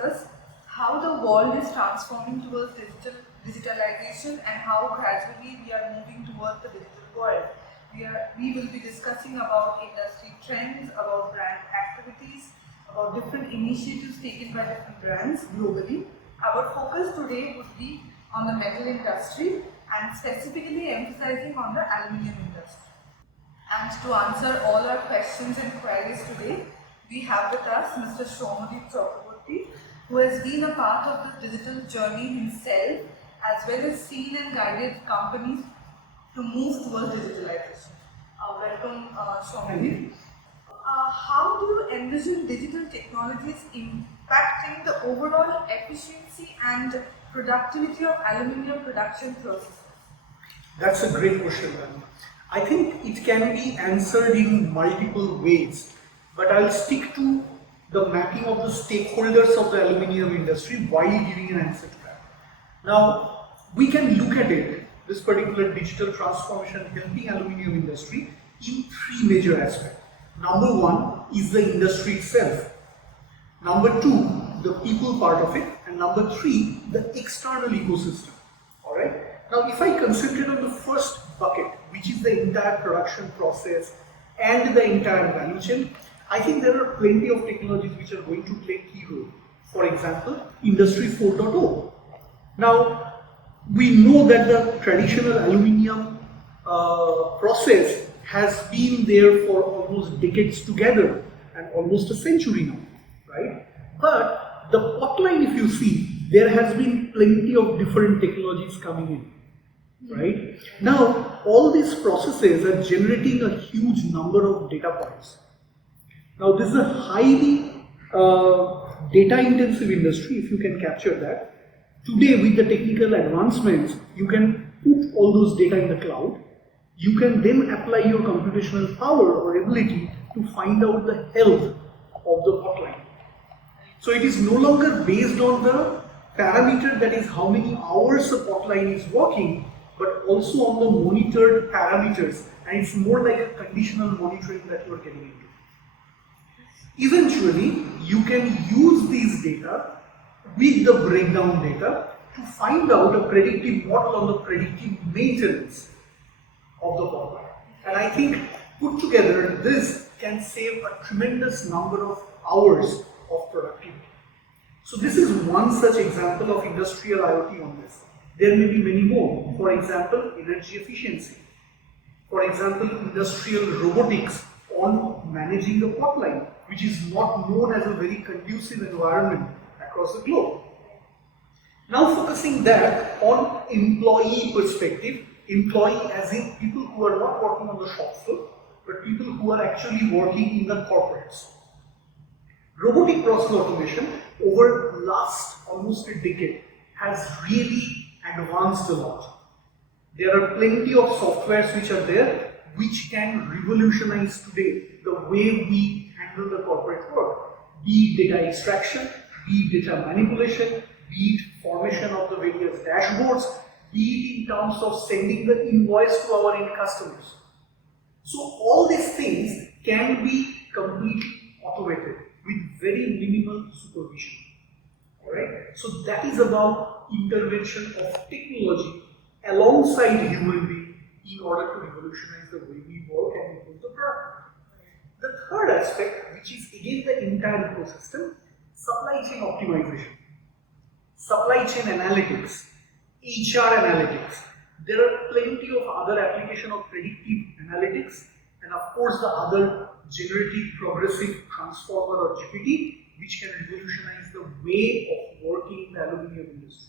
discuss how the world is transforming towards digitalization and how gradually we are moving towards the digital world. We will be discussing about industry trends, about brand activities, about different initiatives taken by different brands globally. Our focus today would be on the metal industry and specifically emphasizing on the aluminium industry. And to answer all our questions and queries today, we have with us Mr. Shomadip Chakraborty, who has been a part of the digital journey himself, as well as seen and guided companies to move towards digitalization. Welcome, Shomadip. How do you envision digital technologies impacting the overall efficiency and productivity of aluminium production processes? That's a great question, ma'am. I think it can be answered in multiple ways, but I'll stick to the mapping of the stakeholders of the aluminium industry while giving an answer to that. Now, we can look at it, this particular digital transformation helping aluminium industry in three major aspects. Number one is the industry itself. Number two, the people part of it. And number three, the external ecosystem. Alright? Now, if I concentrate on the first bucket, which is the entire production process and the entire value chain, I think there are plenty of technologies which are going to play key role. For example, Industry 4.0. Now, we know that the traditional aluminium process has been there for almost decades together and almost a century now, right? But the potline, if you see, there has been plenty of different technologies coming in, right? Now, all these processes are generating a huge number of data points. Now, this is a highly data-intensive industry, if you can capture that. Today, with the technical advancements, you can put all those data in the cloud. You can then apply your computational power or ability to find out the health of the hotline. So it is no longer based on the parameter that is how many hours a hotline is working, but also on the monitored parameters, and it's more like a conditional monitoring that you are getting into. Eventually, you can use these data with the breakdown data to find out a predictive model on the predictive maintenance of the hotline. And I think put together, this can save a tremendous number of hours of productivity. So this is one such example of industrial IoT on this. There may be many more. For example, energy efficiency. For example, industrial robotics on managing the hotline, which is not known as a very conducive environment across the globe. Now focusing that on employee perspective, employee as in people who are not working on the shop floor, but people who are actually working in the corporates. Robotic process automation over last almost a decade has really advanced a lot. There are plenty of softwares which are there which can revolutionize today the way we handle the corporate work. Be it data extraction, be it data manipulation, be it formation of the various dashboards, be it in terms of sending the invoice to our end customers. So all these things can be completely automated with very minimal supervision. Alright? So that is about intervention of technology alongside human being in order to revolutionize the way we work and improve the product. The third aspect, which is again the entire ecosystem, supply chain optimization, supply chain analytics, HR analytics. There are plenty of other applications of predictive analytics, and of course the other generative progressive transformer or GPT, which can revolutionize the way of working in the aluminium industry,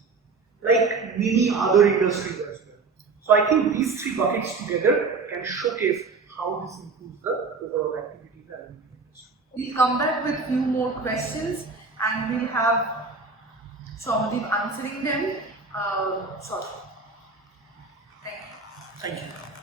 like many other industries as well. So I think these three buckets together can showcase how this improves the overall activity in the aluminium industry. We'll come back with few more questions and we'll have Shomadip answering them shortly. Thank you. Thank you.